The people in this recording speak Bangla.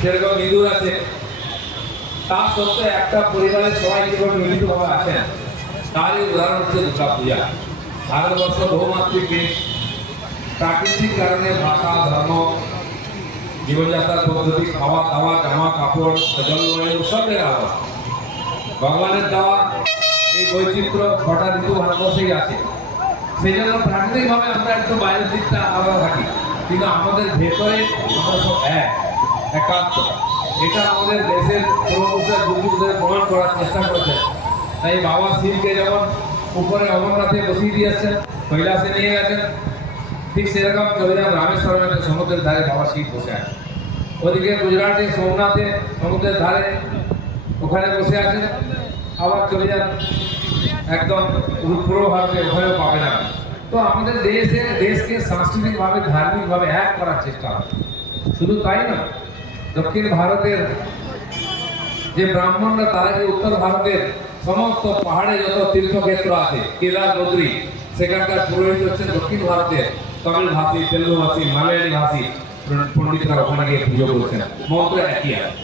সেরকম ইঁদুর আছে, তা সত্ত্বেও একটা পরিবারের সবাই যেভাবে মিলিতভাবে আছেন তারই উদাহরণ হচ্ছে দুর্গা পূজা। ভারতবর্ষ বহুমাত্রিক দেশ, প্রাকৃতিক কারণে ভাষা, ধর্ম, জীবনযাত্রার পদ্ধতি, খাওয়া দাওয়া, জামা কাপড়, জলবায়ু সবের আলাদা। ভগবানের দেওয়া এই বৈচিত্র্য ছটা ঋতু ভারতবর্ষেই আছে। সেই জন্য প্রাকৃতিকভাবে আমরা একটু বাইরের দিকটা আলাদা থাকি, কিন্তু আমাদের ভেতরে আমরা সব একাত্ম। এটা আমাদের দেশের পূর্বপুরুষরা যুগ যুগ ধরে প্রমাণ করার চেষ্টা করেছেন। তাই বাবা শিবকে যেমন উপরে অমরনাথে বসিয়ে দিয়েছেন, কৈলাসে নিয়ে গেছেন, ঠিক সেরকম চলে যান রামেশ্বরমের সমুদ্রের ধারে বাবা শিব বসে আছে। ওদিকে গুজরাটে সোমনাথে সমুদ্রের ধারে ওখানে বসে আছেন। আবার চলে যান একদম পূর্ব ভারতে, ওখানেও পাবে না। তো আমাদের দেশকে সাংস্কৃতিকভাবে ধার্মিকভাবে এক করার চেষ্টা হয়। শুধু তাই না, দক্ষিণ ভারতের যে ব্রাহ্মণরা, তারা যে উত্তর ভারতের সমস্ত পাহাড়ে যত তীর্থক্ষেত্র আছে, কেদার, বদ্রী, সেখানকার পুরোহিত হচ্ছেন দক্ষিণ ভারতের তামিল ভাষী, তেলুগু ভাষী, মালয়ালি ভাষী পণ্ডিতরা ওখানে গিয়ে পুজো করছেন। মন্ত্র একই আছে।